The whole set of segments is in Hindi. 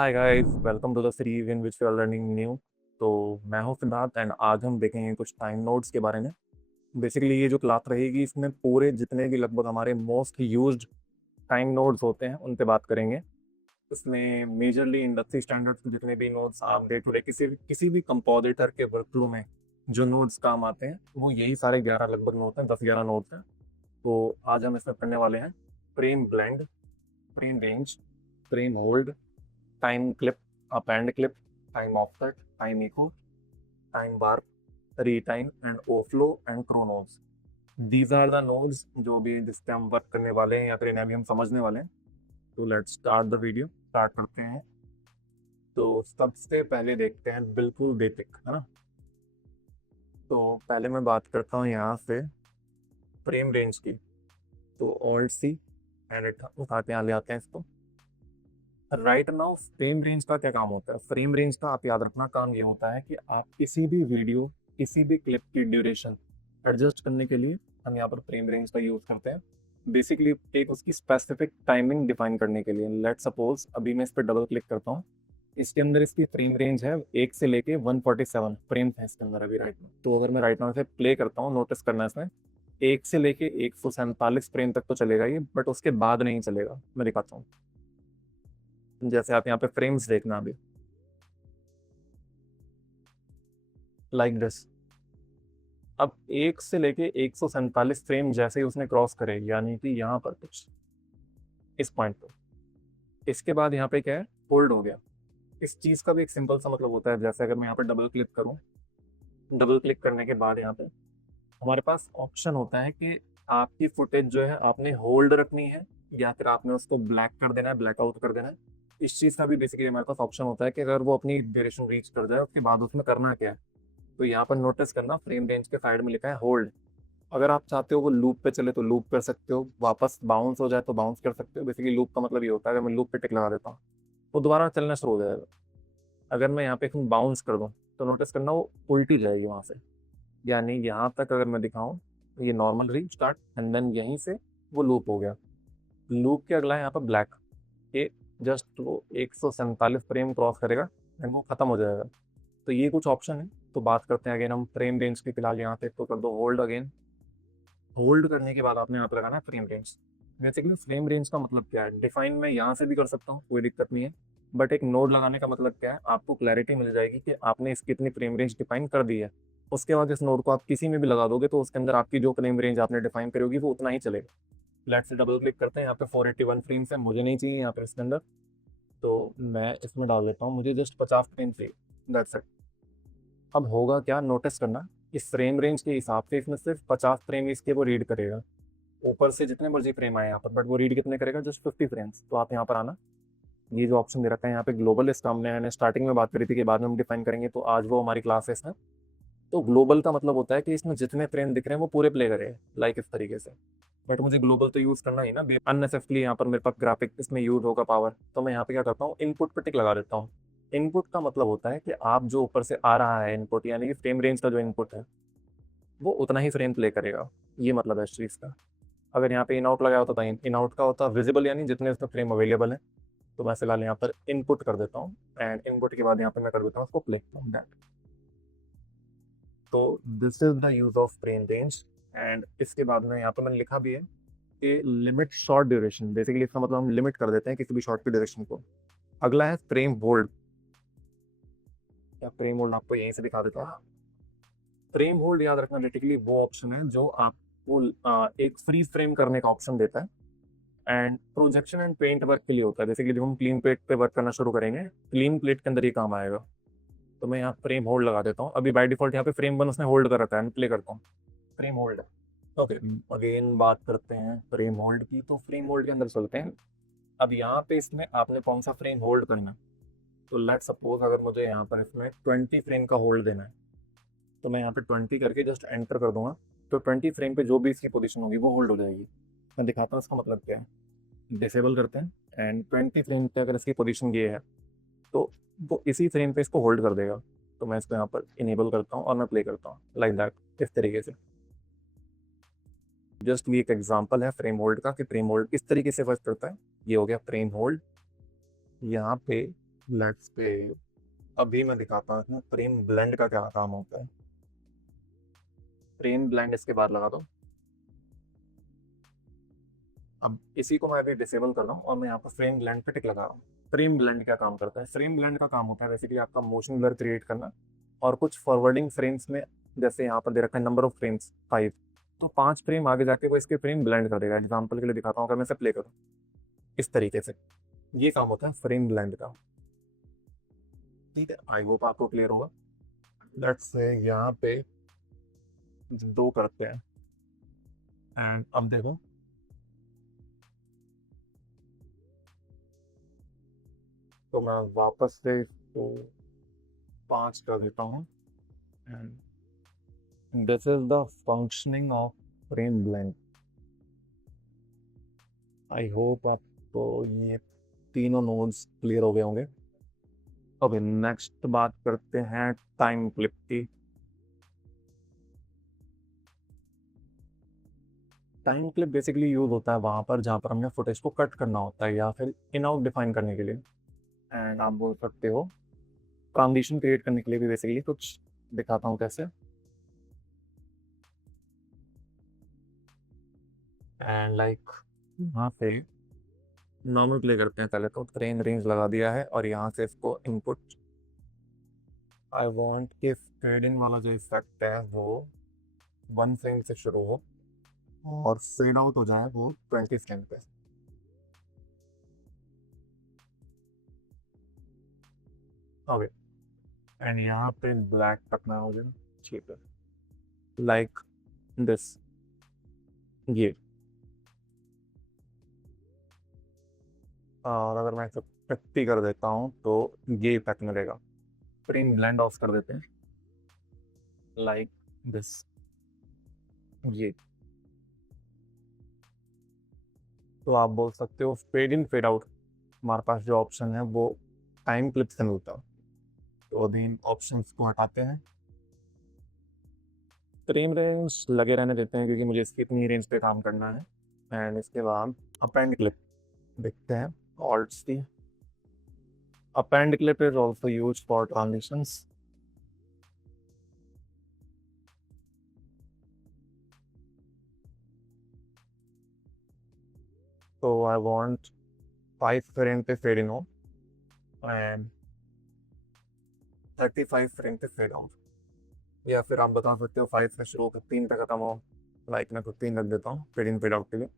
Hi guys, welcome to the series in which we are learning new. तो मैं हूं सिद्धार्थ एंड आज हम देखेंगे कुछ टाइम नोड्स के बारे में। बेसिकली ये जो क्लास रहेगी इसमें पूरे जितने भी लगभग हमारे मोस्ट यूज्ड टाइम नोड्स होते हैं उन पे बात करेंगे। इसमें मेजरली इंडस्ट्री स्टैंडर्ड्स के जितने भी नोड्स आप डे टू डे किसी भी कंपोजिटर के वर्कफ्लो में जो नोड्स काम आते हैं वो यही सारे 11 लगभग नोड्स हैं, 10-11 नोड्स हैं। तो आज हम इसमें पढ़ने वाले हैं frame blend, frame range, frame hold, time clip, append clip, time offset, time echo, time warp, retime and overflow and chronos. These are the nodes जो भी जिस पे हम वर्क करने वाले हैं या फिर इन्हें भी हम समझने वाले हैं। तो let's start the video, start करते हैं। तो सबसे पहले देखते हैं बिल्कुल बेसिक, है ना। तो पहले मैं बात करता हूँ यहाँ से फ्रेम रेंज की। तो ऑल्ट सी एंड उठा के यहाँ ले आते हैं इसको। राइट नाउ फ्रेम रेंज का क्या काम होता है? फ्रेम रेंज का आप याद रखना काम ये होता है कि आप किसी भी वीडियो, किसी भी क्लिप की ड्यूरेशन एडजस्ट करने के लिए हम यहाँ पर फ्रेम रेंज का यूज करते हैं। बेसिकली एक उसकी स्पेसिफिक टाइमिंग डिफाइन करने के लिए। लेट सपोज अभी मैं इस पर डबल क्लिक करता हूँ, इसके अंदर इसकी फ्रेम रेंज है 1 से लेके 147 फ्रेम्स है इसके अंदर अभी राइट नाउ। तो अगर मैं राइट नाउ इसे प्ले करता हूँ, नोटिस करना है इसमें 1 से लेके 147 फ्रेम तक तो चलेगा ये, बट उसके बाद नहीं चलेगा। मैं दिखाता हूँ। जैसे आप यहाँ पे फ्रेम्स देखना अभी लाइक दिस। अब 1 से लेके 147 फ्रेम जैसे ही उसने क्रॉस करे, यानी कि यहाँ पर कुछ इस पॉइंट पर, इसके बाद यहाँ पे क्या है, होल्ड हो गया। इस चीज़ का भी एक सिंपल सा मतलब होता है। जैसे अगर मैं यहाँ पे डबल क्लिक करूँ, डबल क्लिक करने के बाद यहाँ पे हमारे पास ऑप्शन होता है कि आपकी फुटेज जो है आपने होल्ड रखनी है या फिर आपने उसको ब्लैक कर देना है, ब्लैकआउट कर देना है। इस चीज़ का भी बेसिकली हमारे पास ऑप्शन होता है कि अगर वो अपनी ड्यूरेशन रीच कर जाए उसके बाद उसमें करना क्या है। तो यहाँ पर नोटिस करना फ्रेम रेंज के साइड में लिखा है होल्ड। अगर आप चाहते हो वो लूप पे चले तो लूप कर सकते हो, वापस बाउंस हो जाए तो बाउंस कर सकते हो। बेसिकली लूप का मतलब ये होता है अगर मैं लूप पे टिक लगा देता हूँ तो दोबारा चलना शुरू हो जाएगा। अगर मैं यहाँ पे बाउंस कर दूँ तो नोटिस करना वो उल्टी जाएगी वहाँ से। यानी यहाँ तक अगर मैं दिखाऊँ तो ये नॉर्मल रही स्टार्ट एंड देन यहीं से वो लूप हो गया। लूप के अगला है यहाँ पर ब्लैक। ये जस्ट वो 147 फ्रेम क्रॉस करेगा एंड वो खत्म हो जाएगा। तो ये कुछ ऑप्शन है। तो बात करते हैं अगेन हम फ्रेम रेंज की। फिलहाल यहाँ पे तो कर दो होल्ड अगेन। होल्ड करने के बाद आपने यहाँ पे लगाना है frame range. Basically frame range का मतलब क्या है, डिफाइन मैं यहाँ से भी कर सकता हूँ, कोई दिक्कत नहीं है। बट एक नोड लगाने का मतलब क्या है, आपको क्लैरिटी मिल जाएगी कि आपने इसकी इतनी फ्रेम रेंज डिफाइन कर दी है। उसके बाद इस नोड को आप किसी में भी लगा दोगे तो उसके अंदर आपकी जो फ्रेम रेंज आपने डिफाइन करी होगी वो उतना ही चलेगा। लेट्स से डबल क्लिक करते हैं, यहाँ पे 481 फ्रेम्स है, मुझे नहीं चाहिए यहाँ पे इसके अंदर। तो मैं इसमें डाल देता हूँ, मुझे जस्ट 50 फ्रेम चाहिए, दैट्स इट। अब होगा क्या, नोटिस करना, इस फ्रेम रेंज के हिसाब से इसमें सिर्फ 50 फ्रेम इसके वो रीड करेगा। ऊपर से जितने मर्जी फ्रेम आए यहाँ पर, बट वो रीड कितने करेगा, जस्ट 50 फ्रेम्स। तो आप यहाँ पर आना, ये जो ऑप्शन दे रखा है यहाँ पे ग्लोबल, इसका हमने स्टार्टिंग में बात करी थी कि बाद में हम डिफाइन करेंगे, तो आज वो हमारी क्लास है इसमें। तो ग्लोबल का मतलब होता है कि इसमें जितने फ्रेम दिख रहे हैं वो पूरे प्ले करें, लाइक इस तरीके से। बट मुझे ग्लोबल तो यूज़ करना ही ना, अननेसेसरली यहाँ पर मेरे पास ग्राफिक इसमें यूज होगा पावर, तो मैं यहाँ पे क्या करता हूँ, इनपुट पे टिक लगा देता हूँ। इनपुट का मतलब होता है कि आप जो ऊपर से आ रहा है इनपुट, यानी कि फ्रेम रेंज का जो इनपुट है वो उतना ही फ्रेम प्ले करेगा। ये मतलब है इस चीज़ का। अगर यहाँ पे इन आउट लगाया होता था, इन आउट का होता विजिबल, यानी जितने उसमें फ्रेम अवेलेबल है। तो मैं फिलहाल यहाँ पर इनपुट कर देता हूँ एंड इनपुट के बाद यहाँ पे मैं कर देता हूँ उसको प्ले। तो this is the use of frame range. And इसके बाद में यहाँ पर मैंने लिखा भी है कि लिमिट शॉर्ट ड्यूरेशन। बेसिकली इसका मतलब हम लिमिट कर देते हैं किसी भी शॉर्ट की ड्यूरेशन को। अगला है फ्रेम होल्ड। या फ्रेम होल्ड आपको यहीं से दिखा देता हूँ। फ्रेम होल्ड याद रखना, बेसिकली वो ऑप्शन है जो आपको एक फ्रीज फ्रेम करने का ऑप्शन देता है and projection and paint work के लिए होता है। बेसिकली जब हम क्लीन प्लेट पे वर्क करना शुरू करेंगे, क्लीन प्लेट के अंदर ये काम आएगा। तो मैं यहाँ फ्रेम होल्ड लगा देता हूँ। अभी बाय डिफॉल्ट यहाँ पे फ्रेम वन उसने होल्ड कर रखा है, मैं प्ले करता हूँ, फ्रेम होल्ड। ओके, अगेन बात करते हैं फ्रेम होल्ड की। तो फ्रेम होल्ड के अंदर चलते हैं। अब यहाँ पे इसमें आपने कौन सा फ्रेम होल्ड करना है। तो लेट सपोज अगर मुझे यहाँ पर इसमें 20 फ्रेम का होल्ड देना है, तो मैं यहाँ पे 20 करके जस्ट एंटर कर दूंगा। तो 20 फ्रेम पे जो भी इसकी पोजीशन होगी वो होल्ड हो जाएगी। मैं दिखाता हूँ इसका मतलब क्या है। डिसेबल करते हैं एंड 20 फ्रेम पे अगर इसकी पोजीशन ये है तो वो इसी फ्रेम पे इसको होल्ड कर देगा। तो मैं इसको यहाँ पर इनेबल करता हूँ और मैं प्ले करता हूँ लाइक दैट, इस तरीके से। जस्ट ये एक एग्जांपल है फ्रेम होल्ड का कि फ्रेम होल्ड किस तरीके से वर्क करता है। ये हो गया फ्रेम होल्ड। यहाँ पे लेट्स पे अभी मैं दिखाता हूँ इसमें फ्रेम ब्लेंड का क्या काम होता है। फ्रेम ब्लेंड इसके बाद लगा दो। अब इसी को मैं अभी डिसेबल कर रहा हूँ और मैं यहाँ पर फ्रेम ब्लेंड पे टिक लगा रहा हूँ। फ्रेम ब्लेंड क्या काम करता है? फ्रेम ब्लेंड का काम होता है बेसिकली आपका मोशन ब्लर क्रिएट करना और कुछ फॉरवर्डिंग फ्रेम्स में, जैसे यहाँ पर दे रखा है नंबर ऑफ फ्रेम्स 5, तो 5 फ्रेम आगे जाके वो इसके फ्रेम ब्लेंड कर देगा। एग्जाम्पल के लिए दिखाता हूँ, अगर मैं इसे प्ले करूँ इस तरीके से, ये काम होता है फ्रेम ब्लेंड का। ठीक है, आई होप आपको क्लियर होगा। लेट्स से यहाँ पे 2 करते हैं एंड अब देखो तो मैं वापस से इसको 5 कर देता हूँ and this is the functioning of frame blend. I hope आपको ये तीनों नोड्स क्लियर हो गए होंगे। अब नेक्स्ट बात करते हैं टाइम क्लिप की। टाइम क्लिप बेसिकली यूज होता है वहाँ पर जहाँ पर हमें फुटेज को कट करना होता है या फिर इन आउट डिफाइन करने के लिए, एंड आप बोल सकते हो ट्रांजिशन क्रिएट करने के लिए भी। बेसिकली कुछ दिखाता हूँ कैसे। एंड लाइक यहाँ पे नॉर्मल प्ले करते हैं। पहले तो ट्रेन रेंज लगा दिया है और यहाँ से इसको इनपुट आई वांट कि फेड इन वाला जो इफेक्ट है वो 1 फ्रेम से शुरू हो और फेड आउट हो जाए वो 20 फ्रेम पे। ओके, एंड यहाँ पे ब्लैक रखना हो मुझे, ठीक है, लाइक दिस, ये। और अगर मैं इसे 50 कर देता हूँ तो ये इफेक्ट मिलेगा। फ्रेम ब्लेंड ऑफ कर देते हैं, लाइक दिस, ये। तो आप बोल सकते हो फेड इन फेड आउट हमारे पास जो ऑप्शन है वो टाइम क्लिप से मिलता है। तो अभी इन ऑप्शंस को हटाते हैं, फ्रेम रेंज लगे रहने देते हैं क्योंकि मुझे इसकी इतनी रेंज पे काम करना है। एंड इसके बाद अपेंड क्लिप देखते हैं, alt C. Append clip is also use for transitions. तो आई वांट 5 फ्रेम पे फेड इन हो एंड 35 फ्रेम पे फेड आउट, या फिर आप बता सकते हो 5 से शुरू होकर 3 पे खत्म हो। लाइक मैं तो 3 रख देता हूँ फेड इन फेड आउट के लिए।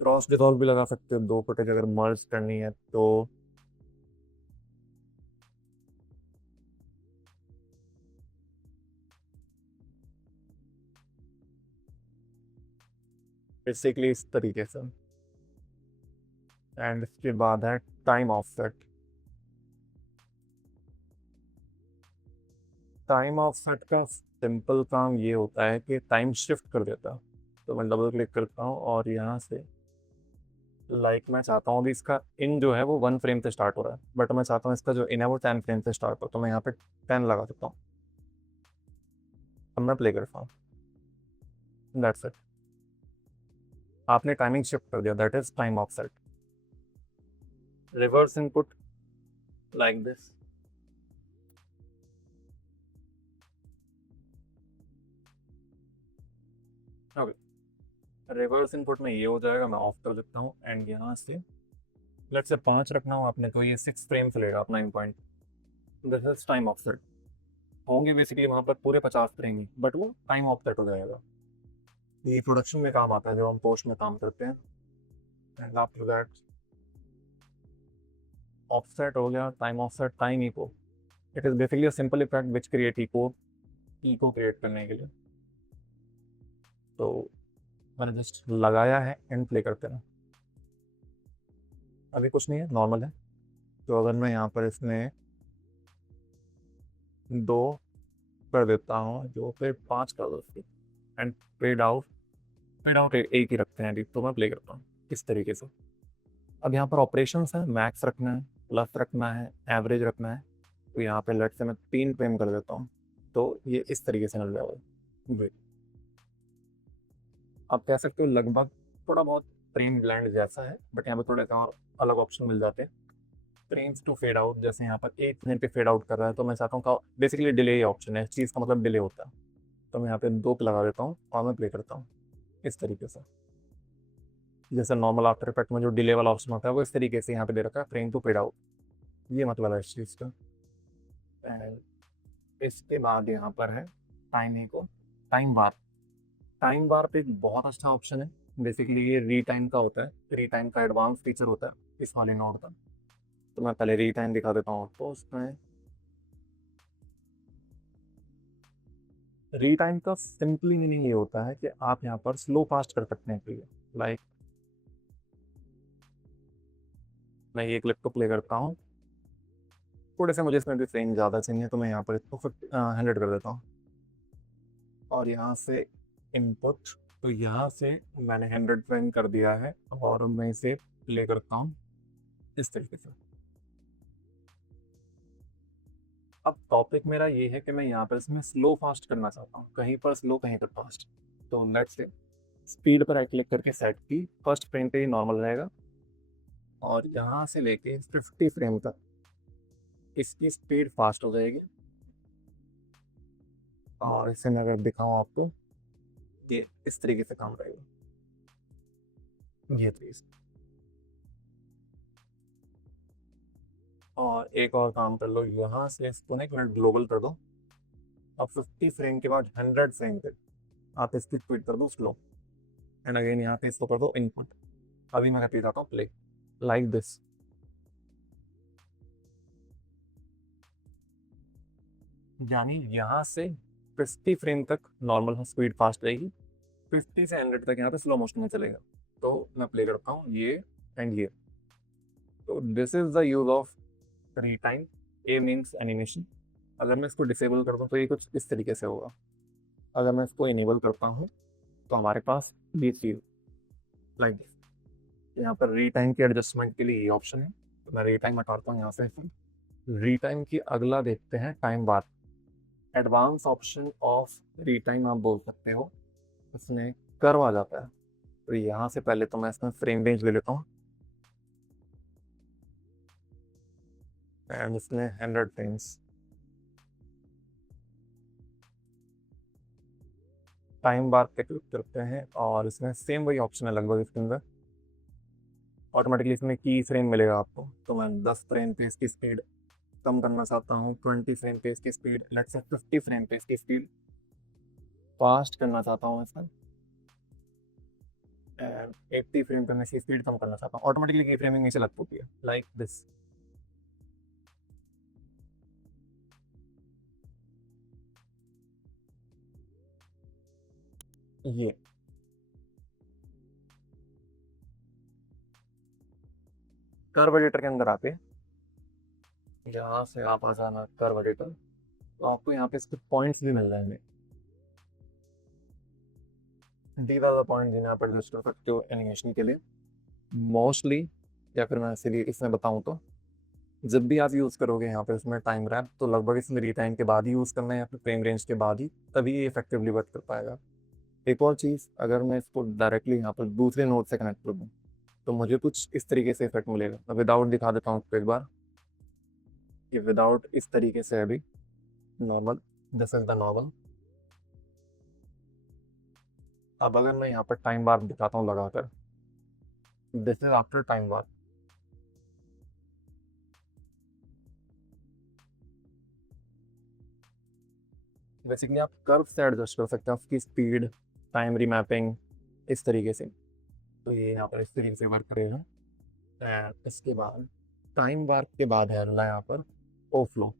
क्रॉस डिसॉल्व भी लगा सकते हो, 2 फुटेज अगर मर्ज करनी है तो। बेसिकली इस तरीके से। एंड इसके बाद है टाइम ऑफसेट। टाइम ऑफसेट का सिंपल काम ये होता है कि टाइम शिफ्ट कर देता है। तो मैं डबल क्लिक करता हूँ और यहाँ से मैं चाहता हूँ अभी इसका इन जो है वो 1 फ्रेम से स्टार्ट हो रहा है, बट मैं चाहता हूँ इसका जो इन है वो 10 फ्रेम से स्टार्ट हो, तो मैं यहाँ पे 10 लगा सकता हूँ। अब मैं प्ले करता हूँ, दैट्स इट। आपने टाइमिंग शिफ्ट कर दिया, that is time offset. Reverse input like this. Okay, reverse input में ये हो जाएगा, मैं ऑफ कर देता हूँ एंड यहाँ से लेट्स से 5 रखना हो आपने तो ये 6 फ्रेम चलेगा अपना in point. This is time offset. होंगे बेसिकली वहाँ पर पूरे 50 फ्रेम ही, बट वो टाइम ऑफसेट हो जाएगा। ये प्रोडक्शन में काम आता है जब हम पोस्ट में काम करते हैं। एंड आफ्टर दैट ऑफसेट हो गया, time offset, time echo. It is basically a simple effect which create echo, echo create करने के लिए। तो मैंने जस्ट लगाया है एंड प्ले करते हैं। अभी कुछ नहीं है, नॉर्मल है। तो अगर मैं यहाँ पर इसमें 2 कर देता हूँ, जो फिर 5 कर दो एंड पेड आउट एक ही रखते हैं अभी। तो मैं प्ले करता हूँ इस तरीके से। अब यहाँ पर ऑपरेशंस है, मैक्स रखना है, प्लस रखना है, एवरेज रखना है। तो यहाँ पे लेट से मैं 3 फ्रेम कर देता हूँ, तो ये इस तरीके से मिल जाएगा। आप कह सकते हो लगभग थोड़ा बहुत फ्रेम ब्लेंड जैसा है, बट यहाँ पे थोड़े सा और अलग ऑप्शन मिल जाते हैं। फ्रेम्स टू फेड आउट, जैसे यहाँ पर 1 मिनट पे फेड आउट कर रहा है तो मैं चाहता हूँ का बेसिकली डिले ऑप्शन है, इस चीज़ का मतलब डिले होता है। तो मैं यहाँ पे 2 पे लगा देता हूँ और मैं प्ले करता हूँ इस तरीके से। जैसे नॉर्मल आफ्टर इफेक्ट में जो डिले वाला ऑप्शन होता है वो इस तरीके से यहाँ पे दे रखा है, फ्रेम टू फेड आउट, ये मतलब है इस चीज़ का। एंड इसके बाद यहाँ पर है टाइम बार। टाइम बार पे एक बहुत अच्छा ऑप्शन है, बेसिकली ये रीटाइम का होता है, रीटाइम का एडवांस फीचर होता है इस वाले नोड का। तो मैं पहले रीटाइम दिखा देता हूँ आपको। उसमें रीटाइम का सिंपली मीनिंग ये होता है कि आप यहाँ पर स्लो फास्ट कर सकते हैं प्ले। लाइक मैं ये क्लिप को प्ले करता हूँ, थोड़े से मुझे इसमें भी फ्रेम ज़्यादा चाहिए तो मैं यहाँ पर इसको 100 कर देता हूँ। और यहाँ से इनपुट, तो यहाँ से मैंने 100 फ्रेम कर दिया है और मैं इसे प्ले करता हूँ इस तरीके से। अब टॉपिक मेरा ये है कि मैं यहाँ पर इसमें स्लो फास्ट करना चाहता हूँ, कहीं पर स्लो कहीं पर फास्ट। तो लेट्स से स्पीड पर राइट क्लिक करके सेट की, फर्स्ट फ्रेम पे ही नॉर्मल रहेगा और यहाँ से लेके 50 फ्रेम तक इसकी स्पीड फास्ट हो जाएगी। और इसे मैं अगर दिखाऊँ आपको, ये इस तरीके से काम करेगा, ये चीज़। और एक और काम कर लो, यहाँ से इसको ना एक मिनट ग्लोबल कर दो। अब 50 फ्रेम के बाद 100 फ्रेम तक आप इसकी स्पीड कर दो स्लो, एंड अगेन यहाँ पे इसको कर दो इनपुट। अभी मैं रिपीट आता हूँ, प्ले लाइक दिस। यानी यहाँ से 50 फ्रेम तक नॉर्मल स्पीड फास्ट रहेगी, 50 से 100 तक यहाँ पे स्लो मोशन में चलेगा। तो मैं प्ले करता हूँ ये एंड ये। तो this is the use of retime. A means animation. अगर मैं इसको डिसेबल कर दूँ तो ये कुछ इस तरीके से होगा। अगर मैं इसको इनेबल करता हूँ तो हमारे पास ये चीज़ लाइक दिस। यहाँ पर रीटाइम के एडजस्टमेंट के लिए ये ऑप्शन है, तो मैं रीटाइम हटाता हूँ यहाँ से। रीटाइम की अगला देखते हैं time bar. Advance option of retime आप बोल सकते हो, इसमें कर्व आ जाता है। तो यहाँ से पहले तो मैं इसमें फ्रेम रेंज ले लेता हूँ एंड इसमें 100 फ्रेम्स। टाइम बार पे क्लिक करते हैं और इसमें सेम वही ऑप्शन है लगभग इसके अंदर। ऑटोमेटिकली इसमें की फ्रेम मिलेगा आपको। तो मैं 10 फ्रेम पे इसकी स्पीड कम करना चाहता हूँ, 20 फ्रेम पे इसकी स्पीड, लेट्स से 50 फ्रेम पे इसकी स्पीड फास्ट करना चाहता हूँ इसमें, एंड 80 फ्रेम पे मैं इसकी स्पीड कम करना चाहता हूँ। ऑटोमेटिकली की फ्रेमिंग नीचे लग होती है लाइक दिस। ये कर्व एडिटर के अंदर आते, यहाँ से आप आ जाना कर्व एडिटर, तो आपको यहाँ पे इसके पॉइंट्स भी मिल जाएंगे। दीज आर द पॉइंट जिन्हें आप एडजस्ट कर सकते हो एनिमेशन के लिए मोस्टली। या फिर मैं इसीलिए इसमें बताऊँ तो जब भी आप यूज़ करोगे यहाँ पे इसमें टाइम रैप, तो लगभग इसमें रीटाइम के बाद ही यूज़ करना है या फिर फ्रेम रेंज के बाद ही, तभी ये इफेक्टिवली वर्क कर पाएगा। एक और चीज़, अगर मैं इसको डायरेक्टली यहाँ पर दूसरे नोड से कनेक्ट कर दूँ तो मुझे कुछ इस तरीके से इफेक्ट मिलेगा। मैं विदाउट दिखा देता हूँ एक बार। ये विदाउट इस तरीके से है अभी normal, this is the normal. अब अगर मैं यहाँ पर टाइम बार दिखाता हूँ लगाकर, this is after time bar. Basically आप कर्व से एडजस्ट कर सकते हैं उसकी स्पीड, टाइम रीमैपिंग इस तरीके से। तो ये यहाँ पर इस तरीके से वर्क करेगा। एंड इसके बाद टाइम बार के बाद है अगला यहाँ पर OFlow.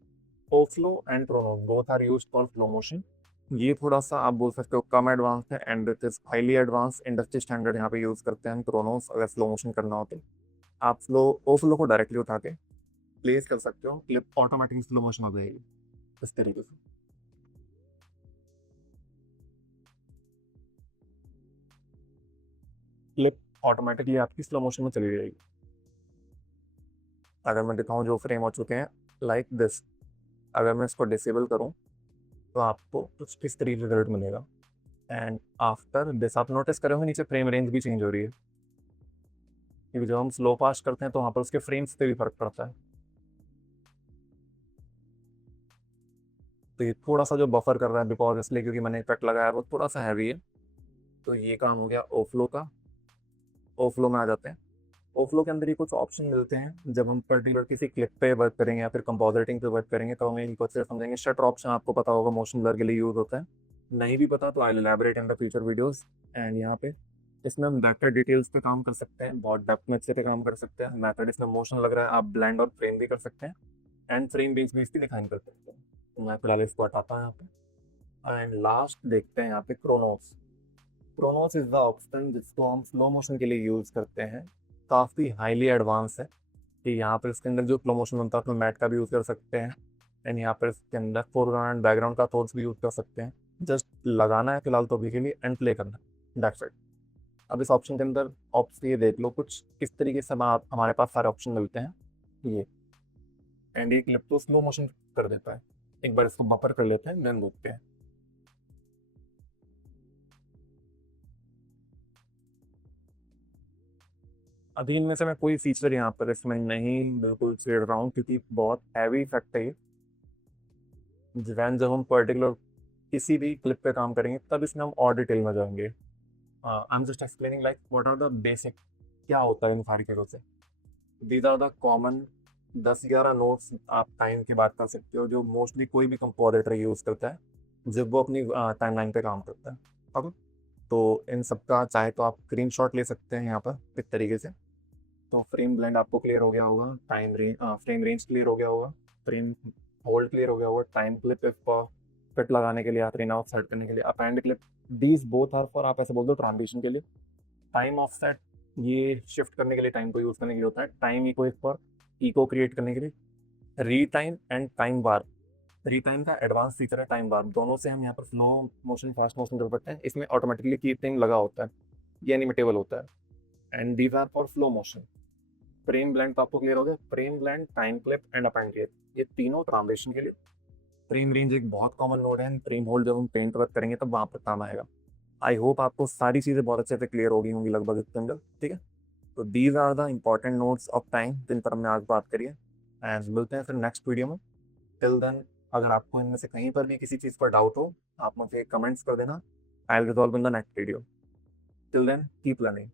OFlow and Kronos both are used for slow motion. ये थोड़ा सा आप बोल सकते हो कम एडवांस है and it is highly advance. Industry standard यहाँ पे यूज़ करते हैं क्रोनोस। अगर स्लो मोशन करना हो तो आप ओफ्लो को डायरेक्टली उठा के प्लेस कर सकते हो, क्लिप ऑटोमेटिकली स्लो मोशन हो जाएगी इस तरीके से। क्लिप ऑटोमेटिकली आपकी स्लो मोशन में चली जाएगी। अगर मैं दिखाऊं जो फ्रेम हो चुके हैं लाइक दिस, अगर मैं इसको डिसेबल करूं तो आपको कुछ इस तरीके का रिजल्ट मिलेगा। एंड आफ्टर दिस आप नोटिस करोगे नीचे फ्रेम रेंज भी चेंज हो रही है, क्योंकि जब हम स्लो फास्ट करते हैं तो वहाँ पर उसके फ्रेम्स पे भी फर्क पड़ता है। तो ये थोड़ा सा जो बफर कर रहा है बिकॉज इसलिए क्योंकि मैंने इफेक्ट लगाया है वो थोड़ा सा हैवी है। तो ये काम हो गया ओफ्लो का। ओफ्लो में आ जाते हैं। ओफ्लो के अंदर ही कुछ ऑप्शन मिलते हैं। जब हम पर्टिकुलर किसी क्लिप पे वर्क करेंगे या फिर कंपोजिटिंग पे वर्क करेंगे तो हमें इनको अच्छे से समझेंगे। शटर ऑप्शन आपको पता होगा मोशन ब्लर के लिए यूज़ होता है, नहीं भी पता तो I elaborate in the future videos. And यहाँ पे इसमें हम वेक्टर डिटेल्स पे काम कर सकते हैं, बहुत डेप्थ में अच्छे पे काम कर सकते हैं। मेथड इसमें मोशन लग रहा है, आप ब्लेंड और फ्रेम भी कर सकते हैं एंड फ्रेम बेस भी इसकी डिफाइन कर सकते हैं। तो मैं फिलहाल इसको हटाता हूँ यहाँ पे। एंड लास्ट देखते हैं यहाँ पे Kronos. Kronos is the option जिसको हम स्लो मोशन के लिए यूज़ करते हैं। काफ़ी हाईली एडवांस है कि यहाँ पर इसके अंदर जो स्लो मोशन बनता है उसमें मैट का भी यूज़ कर सकते हैं एंड यहाँ पर इसके अंदर फोरग्राउंड एंड बैकग्राउंड का सोर्स भी यूज़ कर सकते हैं। जस्ट लगाना है फिलहाल तो अभी के लिए एंड प्ले करना है, दैट्स इट। अब इस ऑप्शन के अंदर ऑप्शन ये देख लो कुछ किस तरीके से हमारे पास सारे ऑप्शन मिलते हैं ये। एंड ये क्लिप तो स्लो मोशन कर देता है। एक बार इसको बफर कर लेते हैं देन देखते हैं। अभी इनमें से मैं कोई फीचर यहाँ पर इसमें नहीं बिल्कुल छेड़ रहा हूँ क्योंकि बहुत हैवी इफेक्ट है ये। जब हम पर्टिकुलर किसी भी क्लिप पे काम करेंगे तब इसमें हम और डिटेल में जाएंगे। I am just explaining like what are the basic, क्या होता है इन सारी चीज़ों से। These are the common 10-11 notes आप टाइम की बात कर सकते हो जो मोस्टली कोई भी कंपोजिटर यूज़ करता है जब वो अपनी टाइमलाइन पे काम करता है। अब तो इन सबका चाहे तो आप स्क्रीनशॉट ले सकते हैं यहाँ पर इस तरीके से। तो फ्रेम ब्लेंड आपको क्लियर हो गया होगा, time range frame range clear हो गया होगा, फ्रेम होल्ड क्लियर हो गया होगा, टाइम क्लिप फिट लगाने के लिए, आप रेन ऑफ सेट करने के लिए, append clip these both are for, आप ऐसे बोल दो ट्रांजिशन के लिए। टाइम ऑफ सेट ये शिफ्ट करने के लिए, टाइम को यूज़ करने के लिए होता है। टाइम इको एक फॉर इको क्रिएट करने के लिए। री टाइम एंड टाइम बार, री टाइम का एडवांस फीचर है, टाइम बार दोनों से हम यहाँ पर स्लो मोशन फास्ट मोशन कर सकते हैं। इसमें ऑटोमेटिकली कीपिंग लगा होता है, ये एनिमेटेबल होता है। And these are for slow motion. Frame blend तो आपको क्लियर हो गया, frame blend, time clip and append clip, ये तीनों ट्रांजिशन के लिए। फ्रेम रेंज एक बहुत कॉमन नोड है, फ्रेम होल्ड जब हम पेंट वर्क करेंगे तब वहाँ पर काम आएगा। आई होप आपको सारी चीज़ें बहुत अच्छे से क्लियर हो गई होंगी लगभग इसके अंदर, ठीक है। तो these are the important notes of time जिन पर हमने आज बात करी है। एंड मिलते हैं फिर नेक्स्ट वीडियो में। टिल देन अगर आपको इनमें से कहीं पर भी किसी चीज़ पर डाउट हो आप मुझे कमेंट्स कर देना, I will resolve in the next video. Till then keep learning.